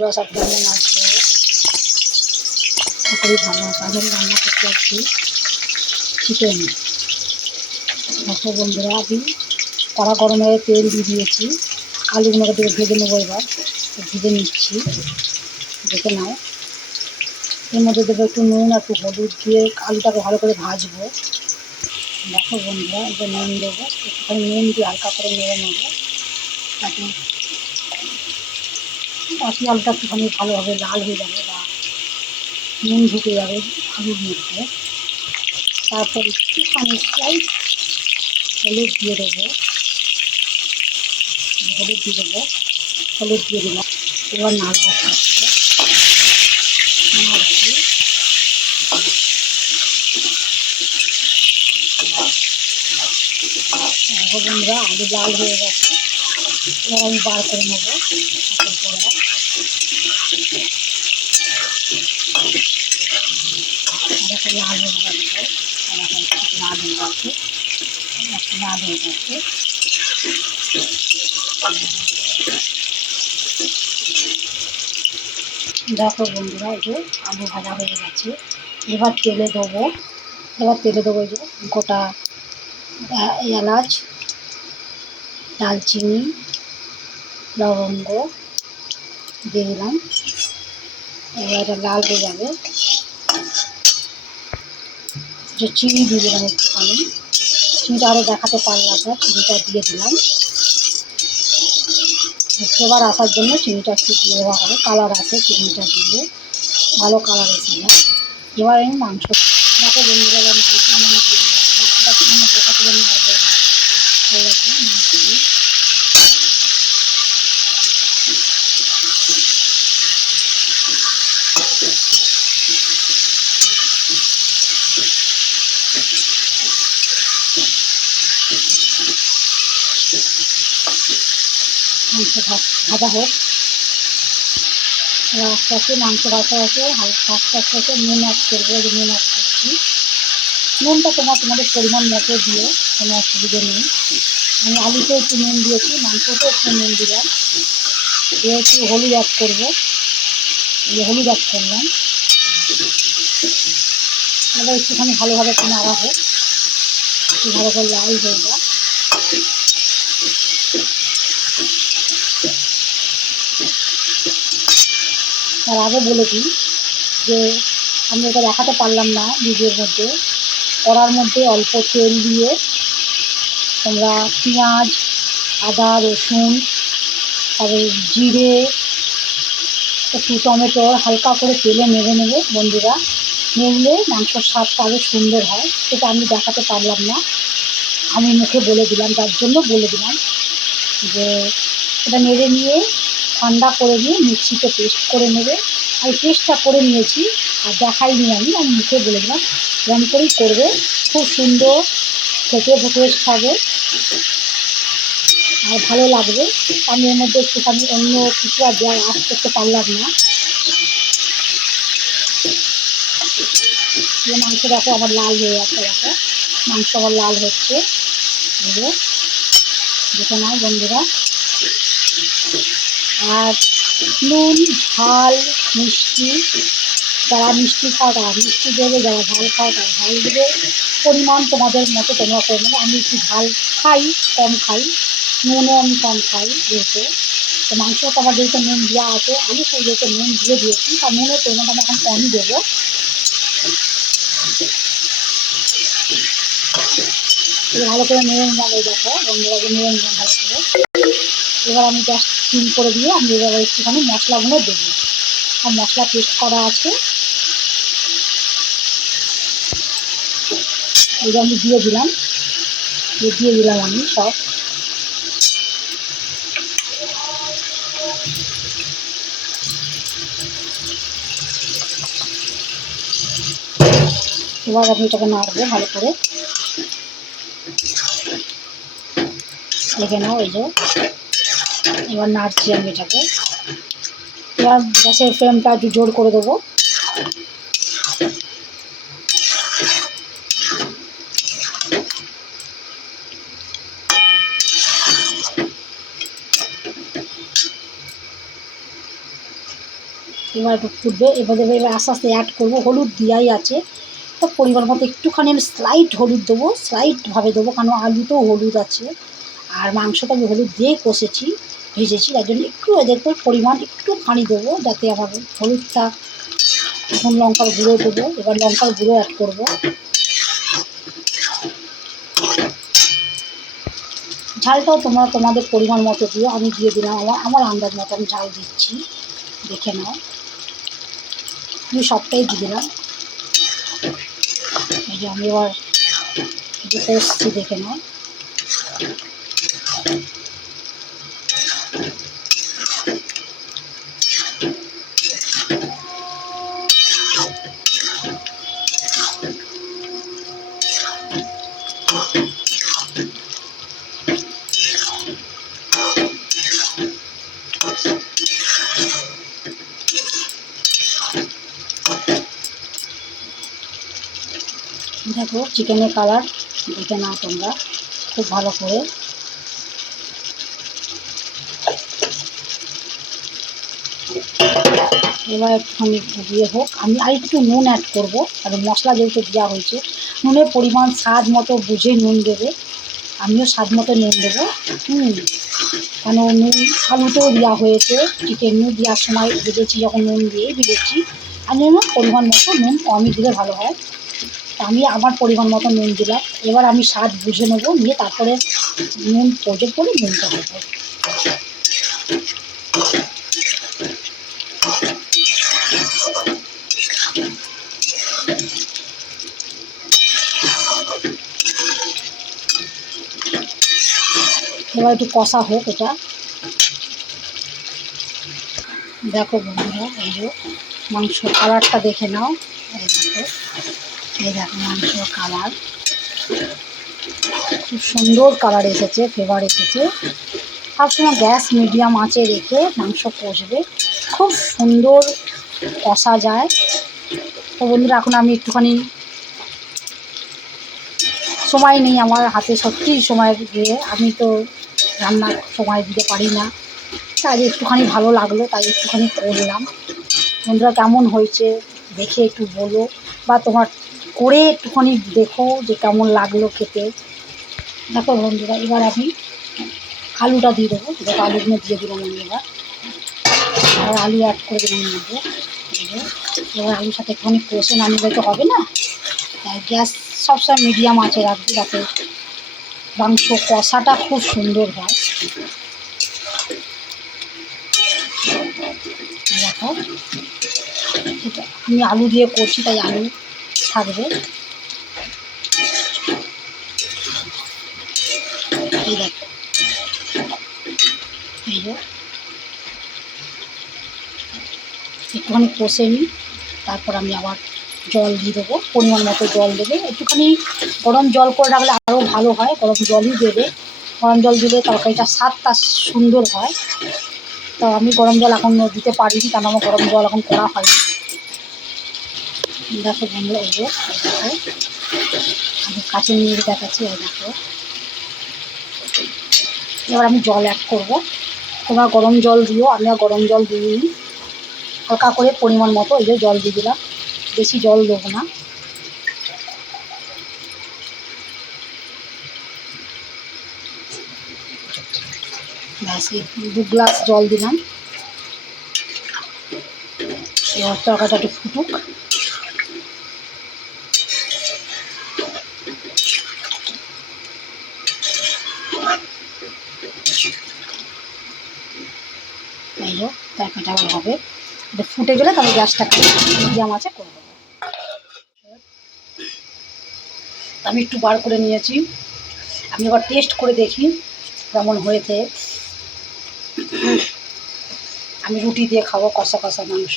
রস আর কেমন আসবো খুবই ভালো। তাদের রান্না করতে আসছি চিকেন। দেখো বন্ধুরা, আমি কড়া গরমে তেল দিয়ে দিয়েছি, আলুগুলোকে দিয়ে ভেজে নেবো। এবার ভেজে নিচ্ছি, দেখে নাও। এর মধ্যে দেবো একটু নুন আর একটু হলুদ দিয়ে আলুটাকে ভালো করে ভাজবো। দেখো বন্ধুরা, এবার নুন দেবো, একটুখানি নুন দিয়ে হালকা করে নেড়ে নেবো, তাতে বাকি আলুটা একটুখানি ভালোভাবে লাল হয়ে যাবে বা নুন ঢুকে যাবে আলুর মধ্যে। তারপর একটুখানি স্লাইস হলুদ দিয়ে দেবো, হলুদ দিয়ে দেবো, হলুদ দিয়ে দিলাম। এবার নাড়বো আস্তে নাড়ছি। দেখো বন্ধুরা, আলু লাল হয়ে গেছে, এবার আমি বার করে নেবো। দেখো লাল হয়ে গেছে, লাল হয়ে গেছে, লাল হয়ে গেছে। দেখো বন্ধুরা, এই যে আলু ভাজা হয়ে গেছে। এবার তেলে দেবো, এই যে গোটা এলাচ, দালচিনি, লবঙ্গ দিয়ে দিলাম। এবার এটা লাল হয়ে যাবে, যে চিনি দিয়ে দিলাম একটুখানি। চিনিটা আরও দেখাতে পারলাম না, চিনিটা দিয়ে দিলাম। ফ্লেভার আসার জন্য চিনিটা একটু দিয়ে দেওয়া হবে, কালার আসে চিনিটা দিলে, ভালো কালার এসে যায়। এবার আমি মাংস, দেখো বন্ধুরা, এবার মাংস আমি দিয়ে দিলাম। মাংসটা একটুখানি হালকা করে নাড়বো। এবার মাংস ভাজা হোক। এবার আস্তে আস্তে মাংস ভাজা আছে, হালকা আস্তে আস্তে নুন অ্যাড করবো। নুন অ্যাড করছি, নুনটা তোমাদের পরিমাণ মতো দিও, কোনো অসুবিধে নেই। আমি আলুতেও একটু নুন দিয়েছি, মাংসতেও একটু নুন দিলাম। দিয়ে একটু হলুদ অ্যাড করবো, হলুদ অ্যাড করলাম। এবার একটুখানি ভালোভাবে একটু নাড়া হোক, একটু ভালো করে লাল হয়ে যায়। তার আগে বলে দিই যে আমি এটা দেখাতে পারলাম না ভিডিওর মধ্যে, কড়ার মধ্যে অল্প তেল দিয়ে তোমরা পেঁয়াজ, আদা, রসুন, তারপরে জিরে, একটু টমেটো হালকা করে তেলে নেড়ে নেবে বন্ধুরা। নেড়লে মাংসর স্বাদটা আরও সুন্দর হয়। সেটা আমি দেখাতে পারলাম না, আমি মুখে বলে দিলাম, তার জন্য বলে দিলাম যে এটা নেড়ে নিয়ে ঠান্ডা করে নিয়ে মিক্সিতে পেস্ট করে নেবে। আমি পেস্টটা করে নিয়েছি আর দেখাইনি, আমি মুখে বলে দিলাম, এরকম করেই করবে, খুব সুন্দর খেতে টেস্ট হবে আর ভালো লাগবে। আমি এর মধ্যে একটুখানি অন্য কিছু আর দেওয়ার আশ করতে পারলাম না। মাংস দেখো আবার লাল হয়ে যাচ্ছে, দেখো মাংস আবার লাল হচ্ছে, দেখে নাও বন্ধুরা। আর নুন, ঝাল, মিষ্টি, যারা মিষ্টি খাও তারা মিষ্টি দেবে, যারা ঝাল খাও তারা ঝাল দেবে, পরিমাণ তোমাদের মতো তোমরা করে নেবে। আমি একটু ঝাল খাই, কম খাই, নুনও আমি কম খাই যেহেতু। তো মাংসটা আমার যেহেতু নুন দেওয়া আছে, আলু যেহেতু নুন দিয়ে দিয়েছি, তার নুনের পরিমাণটা আমি এখন কমই দেবো। ভালো করে নেড়ে নিলাম, এই দেখো বন্ধুরাকে নেড়ে নিলাম ভালো করে। এবার আমি গ্যাস সিম করে দিয়ে আমি এবার একটুখানি মশলাগুলো দেবো। আর মশলা পেস্ট করা আছে, এটা আমি দিয়ে দিলাম আমি সব। এবার আমি এটাকে নাড়বো ভালো করে, দেখে নাও। এই যে এবার নাড়ছি আমি এটাকে। এবার গ্যাসের ফ্লেমটা একটু জোর করে দেবো। এবার একটু ফুটবে, এবার আস্তে আস্তে অ্যাড করবো। হলুদ দেওয়াই আছে, তো পরিমাণ মতো একটুখানি আমি স্লাইট হলুদ দেবো, স্লাইটভাবে দেবো, কারণ আলুতেও হলুদ আছে আর মাংসটা আমি হলুদ দিয়ে কষেছি, ভেজেছি, তার জন্য একটু দেখবো পরিমাণ একটুখানি দেবো যাতে আমার হলুদটা। এখন লঙ্কার গুঁড়ো দেবো, এবার লঙ্কার গুঁড়ো অ্যাড করবো। ঝালটাও তোমরা তোমাদের পরিমাণ মতো দিও, আমি দিয়ে দিলাম আমার আন্দাজ মতো আমি ঝাল দিচ্ছি, দেখে নাও। আমি সবটাই দিয়ে দিলাম। এই যে আমি এবার যেটা এসছি দেখে নাও। দেখো চিকেনের কালার দেখে নাও তোমরা খুব ভালো করে। এবার একটুখানি দিয়ে হোক, আমি আরেকটু নুন অ্যাড করবো, কারণ মশলা যেহেতু দেওয়া হয়েছে। নুনের পরিমাণ স্বাদ মতো বুঝে নুন দেবে, আমিও স্বাদ মতো নুন দেবো। কেন নুন আলুতেও দেওয়া হয়েছে, চিকেনও দেওয়ার সময় ভেজেছি, যখন নুন দিয়েই ভেজেছি। আমি জন্য পরিমাণ মতো নুন কমই দিলে ভালো হয়, আমি আমার পরিমাণ মতো নুন দিলাম। এবার আমি স্বাদ বুঝে নেবো, নিয়ে তারপরে নুন প্রয়োজন করে নুনটা দেবো। এবার একটু কষা হোক এটা। দেখো বন্ধুরা, এই যে মাংস কালারটা দেখে নাও। এই দেখো, এই দেখো মাংসর কালার খুব সুন্দর কালার এসেছে, ফ্লেভার এসেছে। সবসময় গ্যাস মিডিয়াম আঁচে রেখে মাংস কষবে, খুব সুন্দর কষা যায়। তো বন্ধুরা, এখন আমি একটুখানি, সময় নেই আমার হাতে, সত্যিই সময় দিয়ে আমি তো রান্নার সময় দিতে পারি না, তাই একটুখানি ভালো লাগলো তাই একটুখানি করলাম। বন্ধুরা কেমন হয়েছে দেখে একটু বলো, বা তোমার করে একটুখানি দেখো যে কেমন লাগলো খেতে। দেখো বন্ধুরা, এবার আমি আলুটা দিয়ে দেবো, দেখো আলুগুলো দিয়ে দিলাম আমি। এবার আলু অ্যাড করে দিলাম মধ্যে। এবার আলুর সাথে একটুখানি কষে নামিয়ে তো হবে না, তাই গ্যাস সবসময় মিডিয়াম আঁচে রাখবি, যাতে মাংস কষাটা খুব সুন্দর হয়। দেখো এটা আমি আলু দিয়ে করছি, তাই আলু থাকবে। এই দেখো, এই যে একটুখানি কষে নিই, তারপর আমি আবার জল দিয়ে দেবো, পরিমাণ মতো জল দেবে। একটুখানি গরম জল করে রাখলে আরও ভালো হয়, গরম জলই দেবে। গরম জল দিলে তরকারিটার স্বাদটা সুন্দর হয়। তো আমি গরম জল এখন দিতে পারিনি, কারণ আমার গরম জল এখন করা হয়নি। দেখো বন্ধুরা, এই যে দেখো আমি কাছে নিয়ে দেখাচ্ছি, এই দেখো। এবার আমি জল অ্যাড করবো, তোমরা গরম জল দিও, আমি গরম জল দিইনি, হালকা করে পরিমাণ মতো এই যে জল দিয়ে দিলাম, বেশি জল দেবো না। ব্যাস 2 গ্লাস জল দিলাম। এবার তরকারিটা একটু ফুটুক। এই যে তরকারিটা আবার হবে, এটা ফুটে গেলে তাহলে গ্যাসটা মিডিয়াম আছে করে দেবো। আমি একটু বার করে নিয়েছি, আমি এবার টেস্ট করে দেখি কেমন হয়েছে। আমি রুটি দিয়ে খাবো কষা কষা মাংস।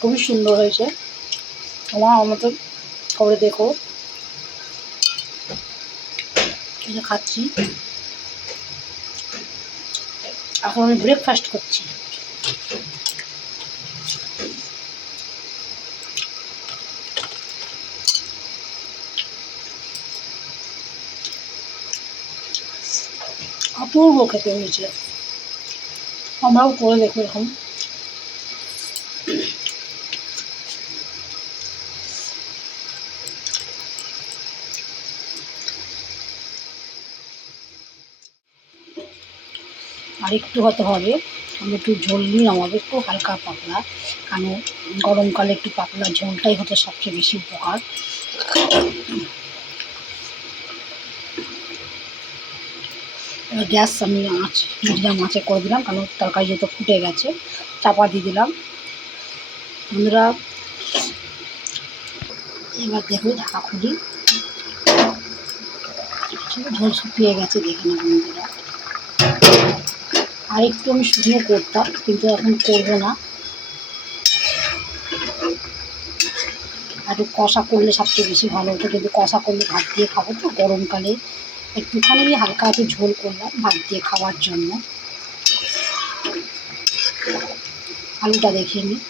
খুবই সুন্দর হয়েছে, আমার মতো করে দেখো। এই যে খাচ্ছি, এখন আমি ব্রেকফাস্ট করছি। অপূর্ব খেতে হয়েছে। আমরাও করে দেখো এখন। আর একটু হতে হবে, আমি একটু ঝোল নিয়ে নামাবো, একটু হালকা পাতলা, কারণ গরমকালে একটু পাতলা ঝোলটাই হতে সবচেয়ে বেশি উপকার। এবার গ্যাস আমি মিডিয়াম আঁচে করে দিলাম, কারণ তরকারি যেহেতু ফুটে গেছে। চাপা দিয়ে দিলাম। বন্ধুরা এবার দেখো ঢাকা খুলি, ঝোল শুকিয়ে গেছে, দেখে না বন্ধুরা। আর একটু আমি শুকনো করতাম, কিন্তু এখন করবো না। আর একটু কষা করলে সবচেয়ে বেশি ভালো হতো, কিন্তু কষা করলে ভাত দিয়ে খাবো তো গরমকালে, একটুখানি হালকা একটু ঝোল করলাম ভাত দিয়ে খাওয়ার জন্য। আলুটা দেখে নিই।